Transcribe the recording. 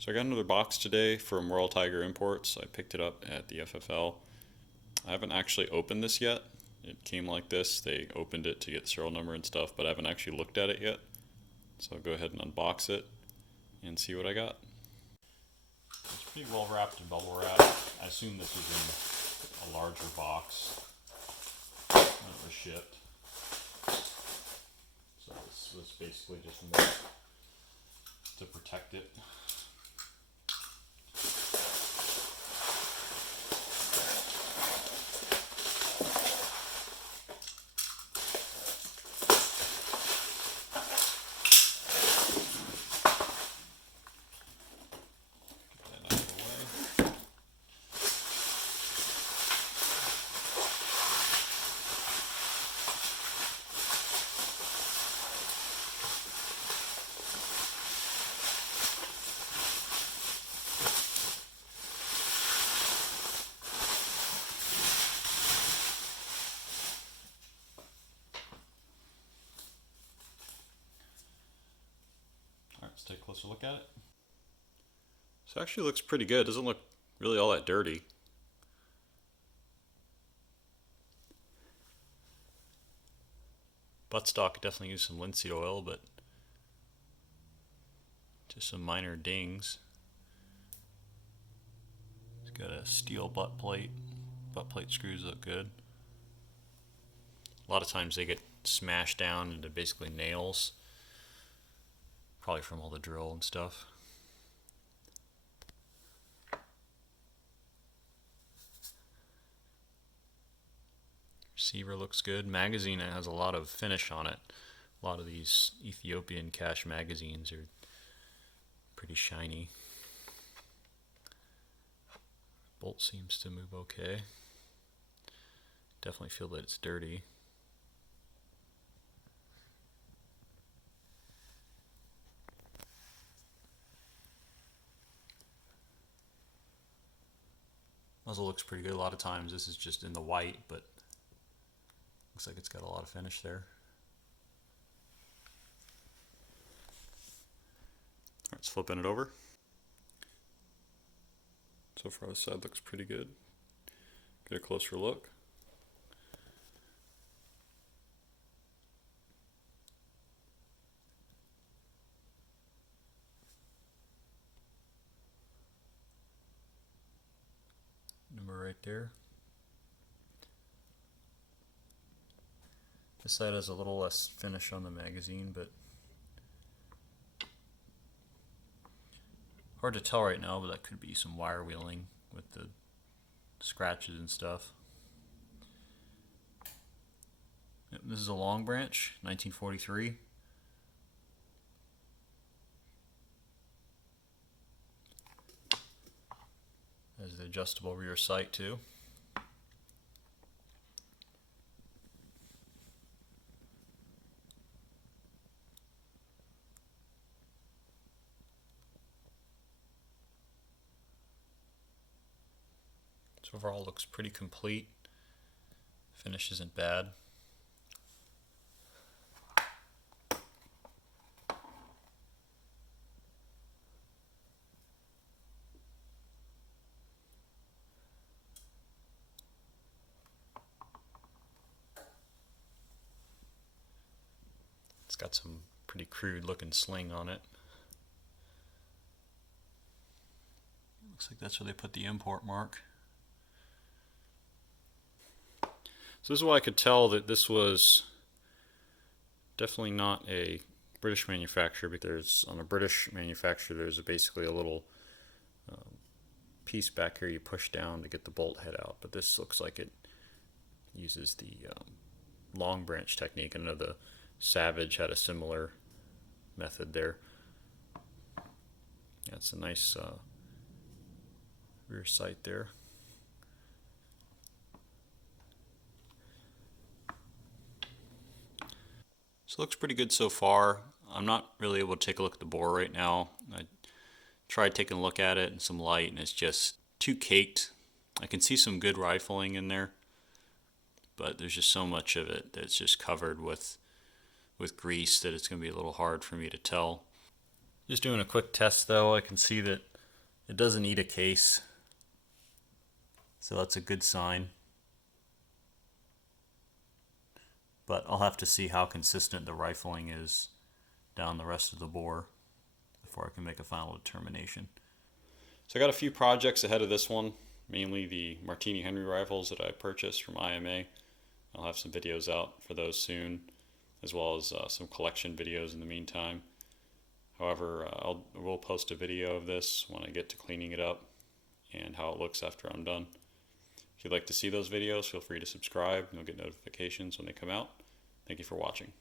So I got another box today from Royal Tiger Imports. I picked it up at the FFL. I haven't actually opened this yet. It came like this. They opened it to get the serial number and stuff, but I haven't actually looked at it yet. So I'll go ahead and unbox it and see what I got. It's pretty well wrapped in bubble wrap. I assume this was in a larger box when it was shipped. So this was basically just more to protect it. Let's take a closer look at it. So it actually looks pretty good. It doesn't look really all that dirty. Buttstock definitely used some linseed oil, but just some minor dings. It's got a steel butt plate. Butt plate screws look good. A lot of times they get smashed down into basically nails. Probably from all the drill and stuff. Receiver looks good. Magazine has a lot of finish on it. A lot of these Ethiopian cash magazines are pretty shiny. Bolt seems to move okay. Definitely feel that it's dirty. Muzzle looks pretty good. A lot of times this is just in the white, but looks like it's got a lot of finish there. Alright, let's flipping it over. So far this side looks pretty good. Get a closer look. Number right there. This side has a little less finish on the magazine, but hard to tell right now, but that could be some wire wheeling with the scratches and stuff. Yep, this is a long branch, 1943. There's the adjustable rear sight too. So overall looks pretty complete. Finish isn't bad. It's got some pretty crude looking sling on it. Looks like that's where they put the import mark. So this is why I could tell that this was definitely not a British manufacturer, because on a British manufacturer there's basically a little piece back here you push down to get the bolt head out, but this looks like it uses the long branch technique. I know the Savage had a similar method there. Yeah, it's a nice rear sight there. So it looks pretty good so far. I'm not really able to take a look at the bore right now. I tried taking a look at it in some light and it's just too caked. I can see some good rifling in there, but there's just so much of it that's just covered with grease that it's going to be a little hard for me to tell. Just doing a quick test though, I can see that It doesn't need a case, so that's a good sign. But I'll have to see how consistent the rifling is down the rest of the bore before I can make a final determination. So I got a few projects ahead of this one, mainly the Martini Henry rifles that I purchased from IMA. I'll have some videos out for those soon, as well as some collection videos in the meantime. However, I will post a video of this when I get to cleaning it up and how it looks after I'm done. If you'd like to see those videos, feel free to subscribe and you'll get notifications when they come out. Thank you for watching.